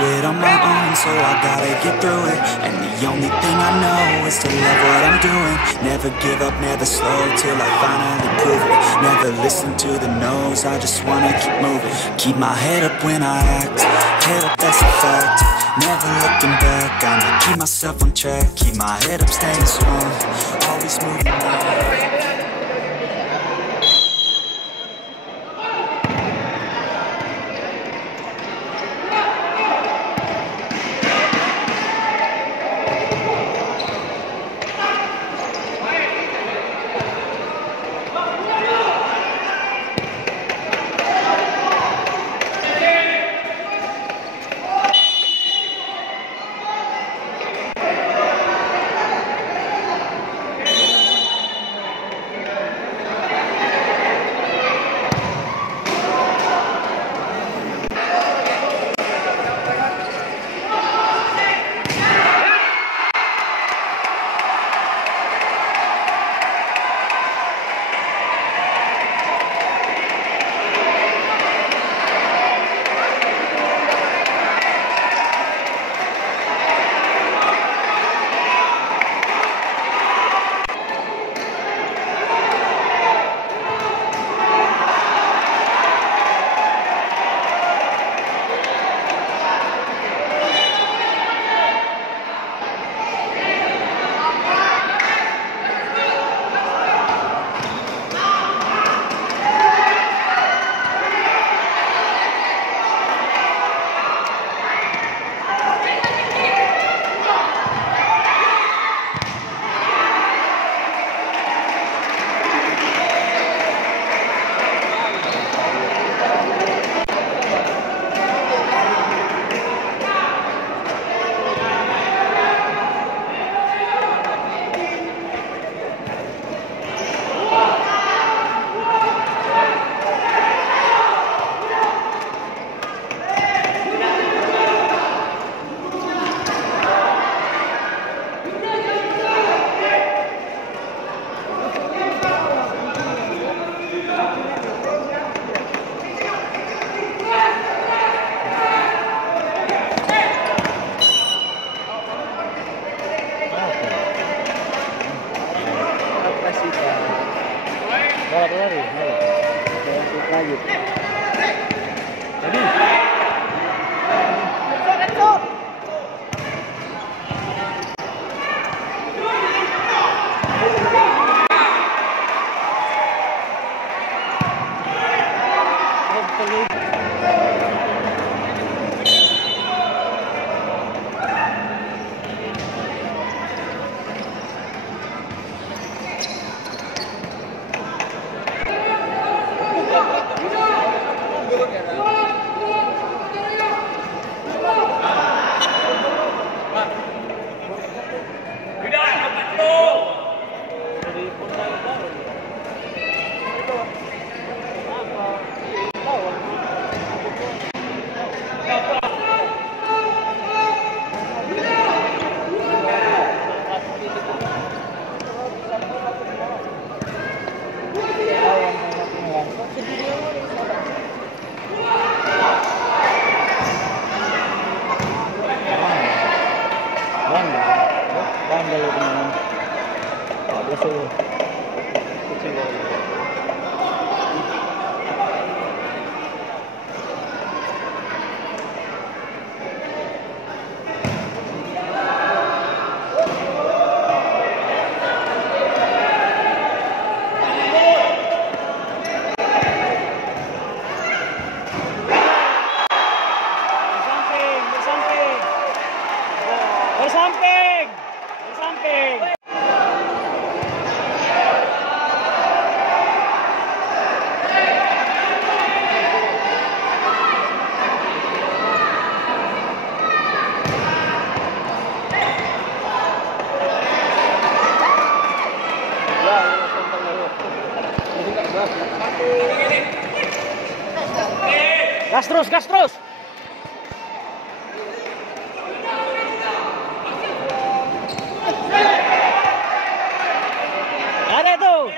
it on my own, so I gotta get through it. And the only thing I know is to love what I'm doing. Never give up, never slow, till I finally prove it. Never listen to the no's, I just wanna keep moving. Keep my head up when I act, head up, that's a fact. Never looking back, I'ma keep myself on track. Keep my head up, staying strong, always moving on. Gas terus, gas terus. Ada tuh.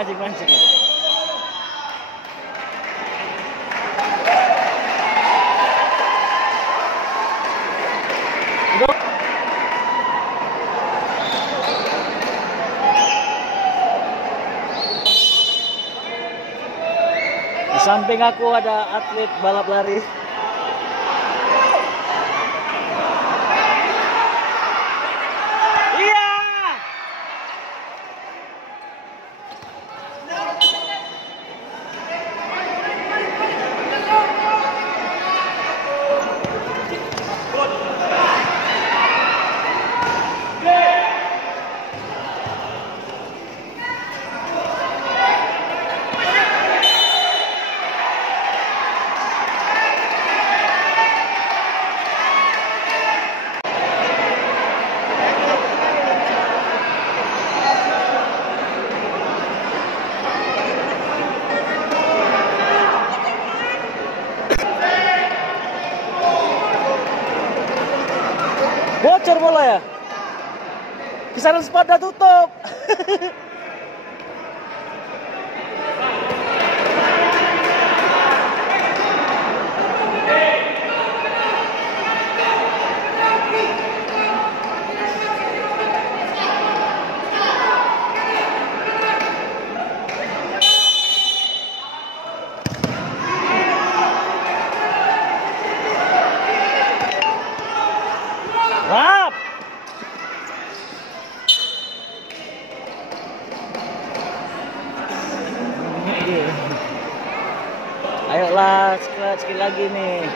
mancing-mancing ya. Di samping aku ada atlet balap lari. Bocor bola ya? Kisaran spot udah tutup. Rap. Ayolah, sekali lagi nih.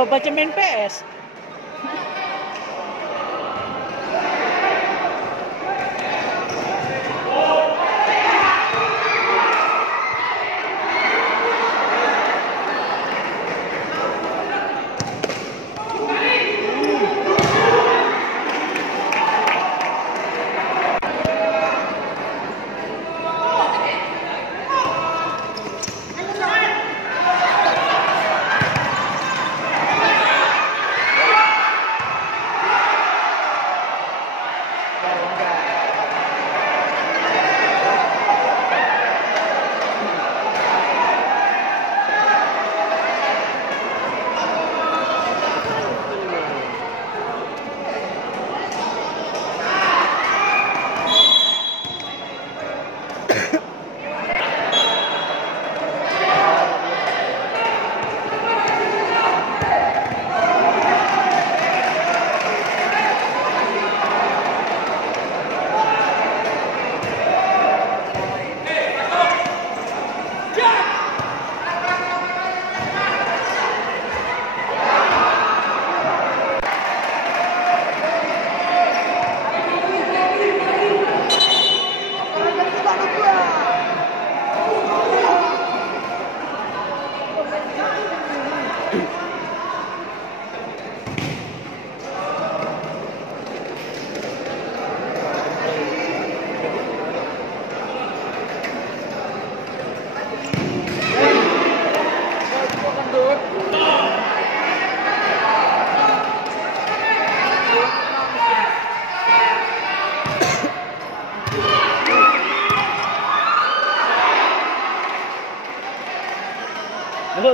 Apa baca main PS?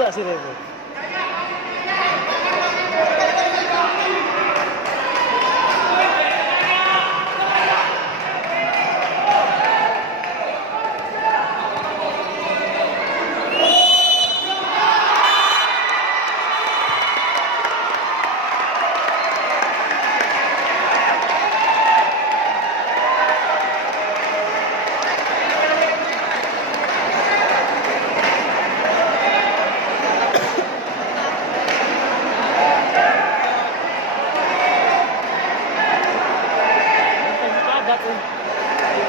juga sih itu.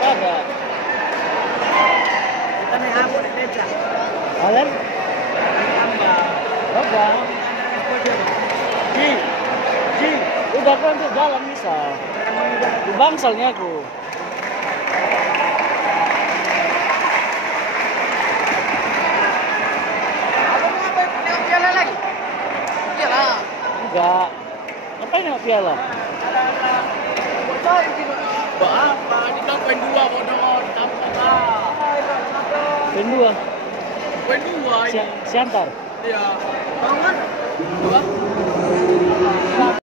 Ada. Kita naik apa nih Deja? Kalian? Enggak. Ji, udah kan untuk jalan bisa. Di bangsalnya aku. Abang mau apa? Nengok piala lagi? Piala. Enggak. Ngapain nengok piala? Buat apa? Dibilang poin 2 bodoh. Apa lah? Poin 2. Poin 2 ini. Siantar. Iya. Tahu kan? Dua.